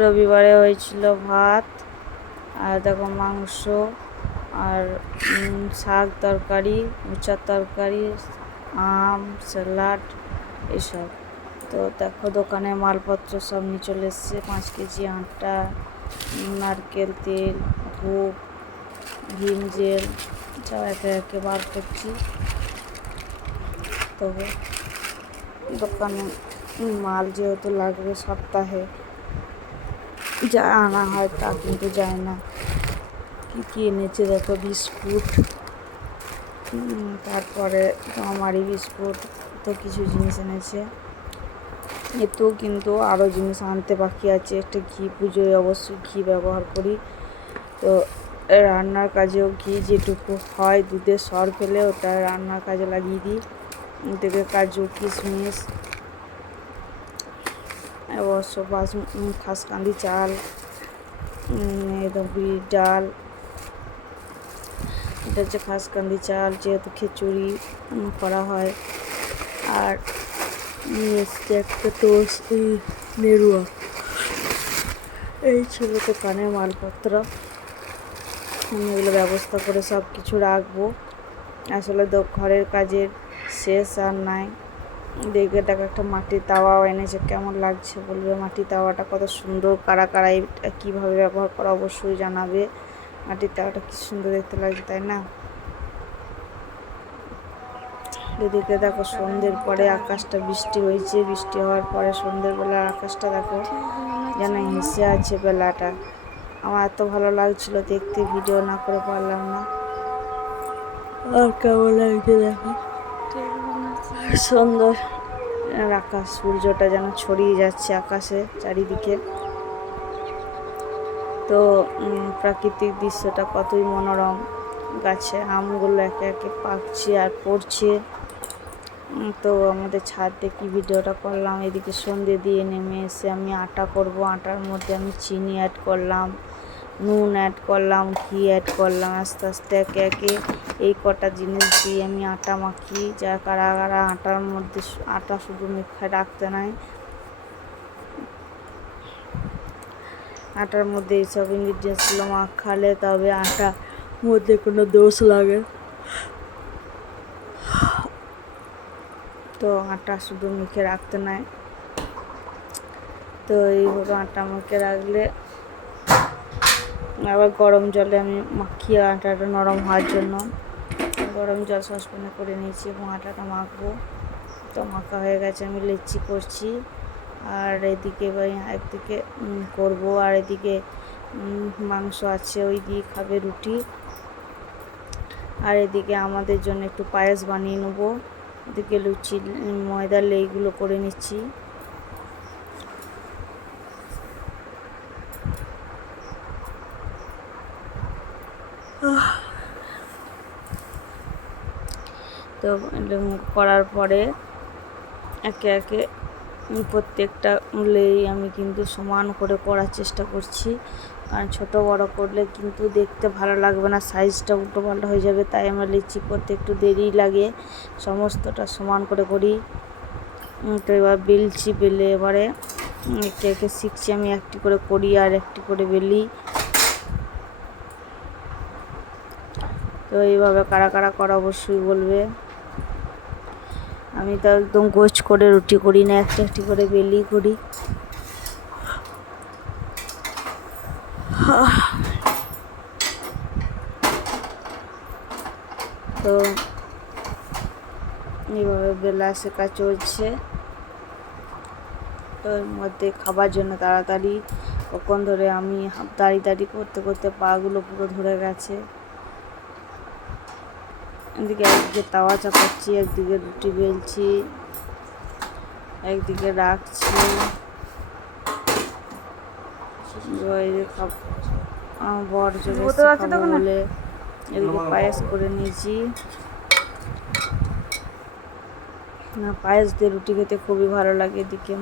রবিবারে হয়েছিল ভাত, আর দেখো মাংস, আর শাক তরকারি উচার তরকারি, আম, স্যালাড, এসব। তো দেখো দোকানে মালপত্র সব নিয়ে চলে এসছে, পাঁচ কেজি আটা নারকেল তেল, ধূপ, ভিম জেল সব একে একে বার করছি। তবে দোকানে মাল যেহেতু লাগবে সপ্তাহে যা আনা হয় তা কিন্তু যায় না। কী কী এনেছে দেখো? বিস্কুট। তারপরে আমারই বিস্কুট, তো কিছু জিনিস এনেছে। এতেও কিন্তু আরও জিনিস আনতে বাকি আছে। একটা ঘি পুজোয় অবশ্যই ঘি ব্যবহার করি। তো রান্নার কাজেও ঘি যেটুকু হয়, দুধে সর ফেলে ওটা রান্নার কাজে লাগিয়ে দিই। থেকে কাজু, কিশমিশ অবশ্য বাস খাসকান্দি চাল বিড়ির ডাল, এটা হচ্ছে খাসকান্দি চাল, যেহেতু খিচুড়ি করা হয়। আর এসছে একটা নেড়ুয়া। এই ছিল দোকানের মালপত্র। আমি এগুলো ব্যবস্থা করে সব কিছু রাখব। আসলে তো ঘরের কাজের শেষ আর নাই। দেখবে দেখো একটা মাটির তাওয়াও এনেছে, কেমন লাগছে বলবে? মাটির তাওয়াটা কত সুন্দর, কারা কারা কীভাবে ব্যবহার করা অবশ্যই জানাবে। মাটির তাওয়াটা কী সুন্দর দেখতে লাগছে, তাই না? এদিকে দেখো সন্ধ্যের পরে আকাশটা বৃষ্টি হয়েছে, বৃষ্টি হওয়ার পরে সন্ধ্যের বেলার আকাশটা দেখো যেন হেসে আছে বেলাটা। আমার এত ভালো লাগছিল দেখতে, ভিডিও না করে পারলাম না। আর কেমন লাগছে দেখো? সুন্দর আকাশ, সূর্যটা যেন ছড়িয়ে যাচ্ছে আকাশে চারিদিকে। তো প্রাকৃতিক দৃশ্যটা কতই মনোরম। গাছে আমগুলো একে একে পাকছে আর পড়ছে। তো আমাদের ছাদ থেকে ভিডিওটা করলাম? এদিকে সন্ধে দিয়ে নেমে এসে আমি আটা করব। আটার মধ্যে আমি চিনি অ্যাড করলাম, নুন অ্যাড করলাম, ঘি অ্যাড করলাম, আস্তে আস্তে একে একে এই কটা জিনিস দিয়ে আমি আটা মাখি, যা কারা কারা আটার মধ্যে আটা শুধু মেখে রাখতে নাই। আটার মধ্যে এইসব ইনগ্রিডিয়েন্টসগুলো মাখালে তবে আটার মধ্যে কোনো দোষ লাগে। তো আটা শুধু মেখে রাখতে নাই। তো এইভাবে আটা মেখে রাখলে আবার গরম জলে আমি মাখিয়ে আটাটা নরম হওয়ার জন্য গরম জল সসপ্যানে করে নিয়েছি এবং আটাটা মাখবো। তো মাখা হয়ে গেছে, আমি লেচি করছি। আর এদিকে একদিকে করব। আর এদিকে মাংস আছে, ওই দিয়ে খাবে রুটি। আর এদিকে আমাদের জন্য একটু পায়েস বানিয়ে নেব। এদিকে লুচি ময়দার লেইগুলো করে নিচ্ছি। তো করার পরে একে একে প্রত্যেকটা লেই আমি কিন্তু সমান করে করার চেষ্টা করছি। কারণ ছোটো বড় করলে কিন্তু দেখতে ভালো লাগবে না, সাইজটা উল্টো পাল্টা হয়ে যাবে, তাই আমার লিচি করতে একটু দেরি লাগে। সমস্তটা সমান করে করি। তো এবার বেলছি, বেলে এবারে একে একে শিখছি আমি, একটি করে করি আর একটি করে বেলি। তো এইভাবে কারা কারা করা অবশ্যই বলবে। আমি তো একদম গোছ করে রুটি করি না, একটা একটি করে বেলি করি। তো এইভাবে বেলা শেখা চলছে। তো এর মধ্যে খাবার জন্য তাড়াতাড়ি কখন ধরে আমি দাঁড়িয়ে দাঁড়িয়ে করতে করতে পাগুলো পুরো ধরে গেছে। এদিকে একদিকে তাওয়া চাপাচ্ছি একদিকে রুটি বেলছি একদিকে রাখছি। বর বলে এদিকে পায়েস করে নিয়েছি। না পায়েস দিয়ে রুটি খেতে খুবই ভালো লাগে এদিকে।